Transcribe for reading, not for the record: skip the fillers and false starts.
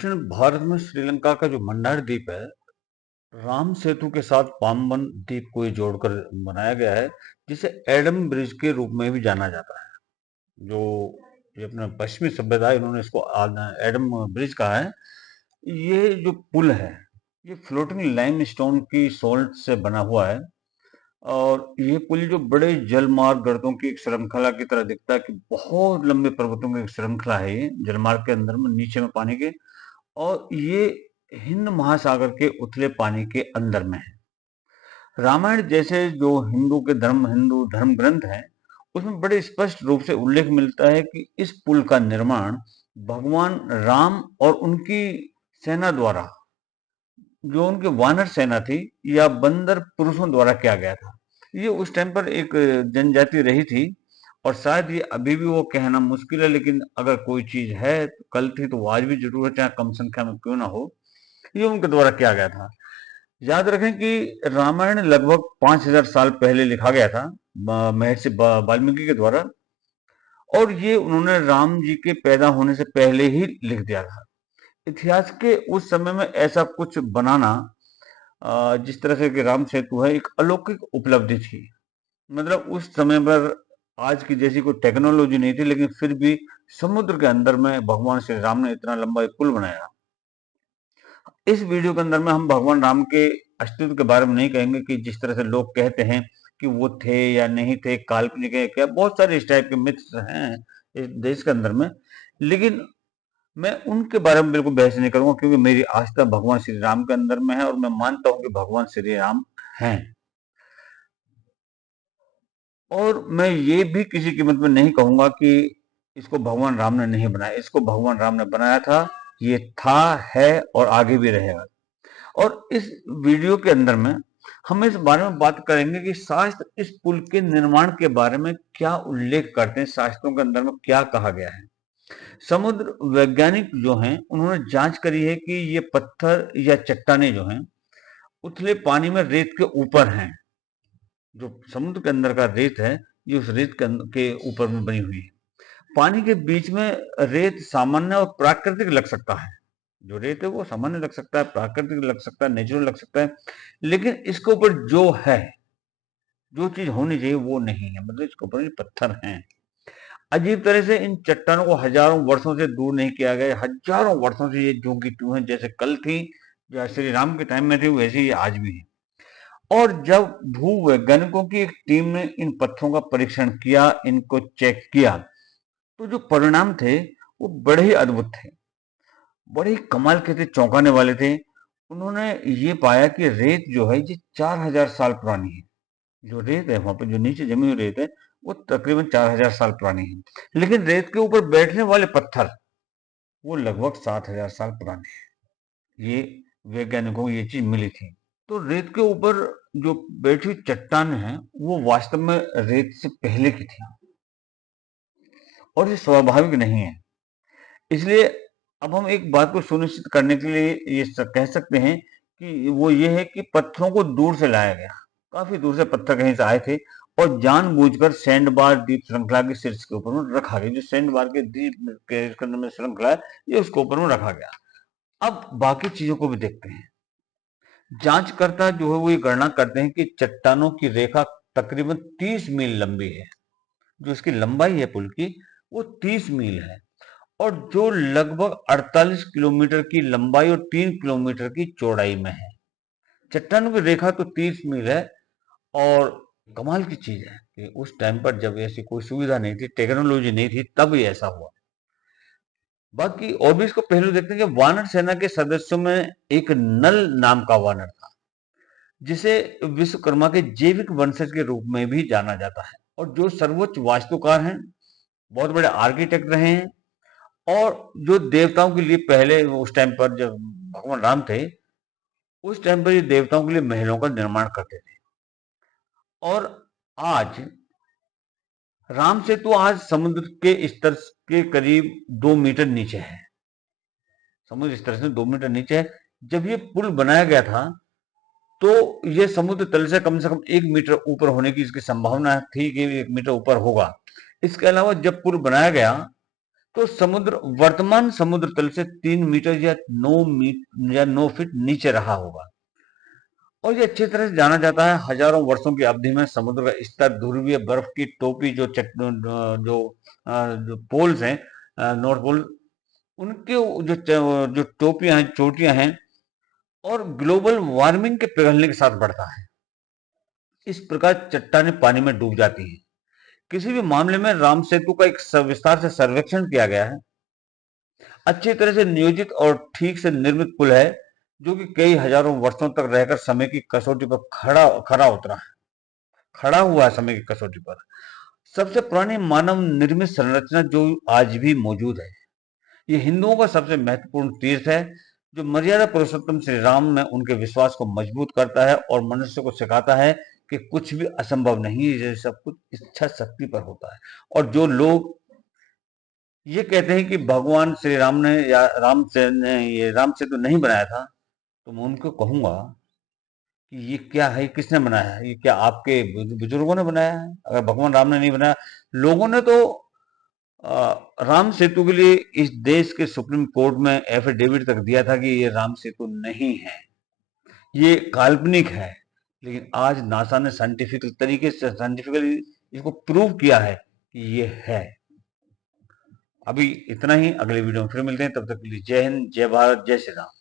दक्षिण भारत में श्रीलंका का जो मंडार द्वीप है, राम सेतु के साथ पामबन द्वीप को ही जोड़कर बनाया गया है, जिसे एडम ब्रिज के रूप में भी जाना जाता है। जो ये अपना पश्चिमी सभ्यता है, इन्होंने इसको एडम ब्रिज कहा है। ये जो पुल है, ये फ्लोटिंग लाइमस्टोन की सोल्ट से बना हुआ है। और ये पुल जो बड़े जलमार्ग गर्तों की एक श्रृंखला की तरह दिखता है, कि बहुत लंबे पर्वतों की एक श्रृंखला है ये जलमार्ग के अंदर में, नीचे में पानी के। और ये हिंद महासागर के उथले पानी के अंदर में है। रामायण जैसे जो हिंदू धर्म ग्रंथ हैं, उसमें बड़े स्पष्ट रूप से उल्लेख मिलता है कि इस पुल का निर्माण भगवान राम और उनकी सेना द्वारा, जो उनकी वानर सेना थी या बंदर पुरुषों द्वारा किया गया था। ये उस टाइम पर एक जनजाति रही थी, और शायद ये अभी भी वो कहना मुश्किल है, लेकिन अगर कोई चीज है तो कल थी तो वो आज भी जरूर है, चाहे कम संख्या में क्यों ना हो। ये उनके द्वारा किया गया था। याद रखें कि रामायण लगभग 5000 साल पहले लिखा गया था महर्षि वाल्मीकि के द्वारा, और ये उन्होंने राम जी के पैदा होने से पहले ही लिख दिया था। इतिहास के उस समय में ऐसा कुछ बनाना, जिस तरह से कि राम सेतु है, एक अलौकिक उपलब्धि थी। मतलब उस समय पर आज की जैसी कोई टेक्नोलॉजी नहीं थी, लेकिन फिर भी समुद्र के अंदर में भगवान श्री राम ने इतना लंबा एक पुल बनाया। इस वीडियो के अंदर में हम भगवान राम के अस्तित्व के बारे में नहीं कहेंगे, कि जिस तरह से लोग कहते हैं कि वो थे या नहीं थे, काल्पनिक है क्या, बहुत सारे इस टाइप के मिथ्स हैं इस देश के अंदर में। लेकिन मैं उनके बारे में बिल्कुल बहस नहीं करूंगा, क्योंकि मेरी आस्था भगवान श्री राम के अंदर में है, और मैं मानता हूं कि भगवान श्री राम हैं। और मैं ये भी किसी कीमत में नहीं कहूंगा कि इसको भगवान राम ने नहीं बनाया। इसको भगवान राम ने बनाया था, ये था, है और आगे भी रहेगा। और इस वीडियो के अंदर में हम इस बारे में बात करेंगे कि शास्त्र इस पुल के निर्माण के बारे में क्या उल्लेख करते हैं, शास्त्रों के अंदर में क्या कहा गया है। समुद्र वैज्ञानिक जो हैं, उन्होंने जांच करी है कि ये पत्थर या चट्टाने जो हैं, उथले पानी में रेत के ऊपर हैं। जो समुद्र के अंदर का रेत है, ये उस रेत के ऊपर में बनी हुई है। पानी के बीच में रेत सामान्य और प्राकृतिक लग सकता है। जो रेत है वो सामान्य लग सकता है, प्राकृतिक लग सकता है, नेचुरल लग सकता है, लेकिन इसके ऊपर जो है, जो चीज होनी चाहिए वो नहीं है। मतलब इसके ऊपर पत्थर हैं। अजीब तरह से इन चट्टानों को हजारों वर्षों से दूर नहीं किया गया। हजारों वर्षों से ये ज्यों की त्यों है, जैसे कल थी, जैसे श्री राम के टाइम में थी, वैसे ही आज भी है। और जब भूवैज्ञानिकों की एक टीम ने इन पत्थरों का परीक्षण किया, इनको चेक किया, तो जो परिणाम थे वो बड़े ही अद्भुत थे, बड़े ही कमाल के थे, चौंकाने वाले थे। उन्होंने ये पाया कि रेत जो है ये 4000 साल पुरानी है। जो रेत है वहां पर, जो नीचे जमी हुई रेत है, वो तकरीबन 4000 साल पुरानी है। लेकिन रेत के ऊपर बैठने वाले पत्थर वो लगभग 7000 साल पुराने हैं। ये वैज्ञानिकों को ये चीज मिली थी। तो रेत के ऊपर जो बैठी हुई चट्टान है, वो वास्तव में रेत से पहले की थी, और ये स्वाभाविक नहीं है। इसलिए अब हम एक बात को सुनिश्चित करने के लिए ये कह सकते हैं कि वो ये है कि पत्थरों को दूर से लाया गया। काफी दूर से पत्थर कहीं से आए थे, और जानबूझकर सैंडबार द्वीप श्रृंखला के शीर्ष के ऊपर में रखा गया। जो सैंडबार के द्वीप के अंदर में श्रृंखला है, ये उसके ऊपर में रखा गया। अब बाकी चीजों को भी देखते हैं। जांचकर्ता जो है वो ये गणना करते हैं कि चट्टानों की रेखा तकरीबन 30 मील लंबी है। जो इसकी लंबाई है पुल की, वो 30 मील है, और जो लगभग 48 किलोमीटर की लंबाई और 3 किलोमीटर की चौड़ाई में है। चट्टानों की रेखा तो 30 मील है। और कमाल की चीज है कि उस टाइम पर जब ऐसी कोई सुविधा नहीं थी, टेक्नोलॉजी नहीं थी, तब ये ऐसा हुआ। बाकी और भी इसको पहलू देखते हैं कि वानर सेना के सदस्यों में एक नल नाम का वानर था, जिसे विश्वकर्मा के जैविक वंशज के रूप में भी जाना जाता है, और जो सर्वोच्च वास्तुकार हैं, बहुत बड़े आर्किटेक्ट रहे हैं। और जो देवताओं के लिए पहले उस टाइम पर जब भगवान राम थे, उस टाइम पर ये देवताओं के लिए महलों का निर्माण करते थे। और आज राम सेतु आज समुद्र के स्तर के करीब 2 मीटर नीचे है। समुद्र स्तर से 2 मीटर नीचे है। जब ये पुल बनाया गया था, तो ये समुद्र तल से कम 1 मीटर ऊपर होने की इसकी संभावना थी, कि 1 मीटर ऊपर होगा। इसके अलावा जब पुल बनाया गया, तो समुद्र वर्तमान समुद्र तल से 3 मीटर या 9 फीट नीचे रहा होगा। और ये अच्छी तरह से जाना जाता है, हजारों वर्षों की अवधि में समुद्र का स्तर ध्रुवीय बर्फ की टोपी जो पोल्स हैं, नॉर्थ पोल, उनके जो टोपियां हैं, चोटियां हैं, और ग्लोबल वार्मिंग के पिघलने के साथ बढ़ता है। इस प्रकार चट्टानें पानी में डूब जाती हैं। किसी भी मामले में राम सेतु का एक विस्तार से सर्वेक्षण किया गया है। अच्छी तरह से नियोजित और ठीक से निर्मित पुल है, जो कि कई हजारों वर्षों तक रहकर समय की कसौटी पर खड़ा उतरा है, खड़ा हुआ है समय की कसौटी पर। सबसे पुरानी मानव निर्मित संरचना जो आज भी मौजूद है। ये हिंदुओं का सबसे महत्वपूर्ण तीर्थ है, जो मर्यादा पुरुषोत्तम श्री राम में उनके विश्वास को मजबूत करता है और मनुष्य को सिखाता है कि कुछ भी असंभव नहीं है, ये सब कुछ इच्छा शक्ति पर होता है। और जो लोग ये कहते हैं कि भगवान श्री राम ने या राम से ने ये राम सेतु नहीं बनाया था, तो मैं उनको कहूंगा कि ये क्या है, किसने बनाया है? ये क्या आपके बुजुर्गों ने बनाया है? अगर भगवान राम ने नहीं बनाया, लोगों ने तो राम सेतु के लिए इस देश के सुप्रीम कोर्ट में एफिडेविट तक दिया था कि ये राम सेतु नहीं है, ये काल्पनिक है। लेकिन आज नासा ने साइंटिफिकली इसको प्रूव किया है कि ये है। अभी इतना ही, अगले वीडियो में फिर मिलते हैं, तब तक के लिए जय हिंद, जय भारत, जय श्री राम।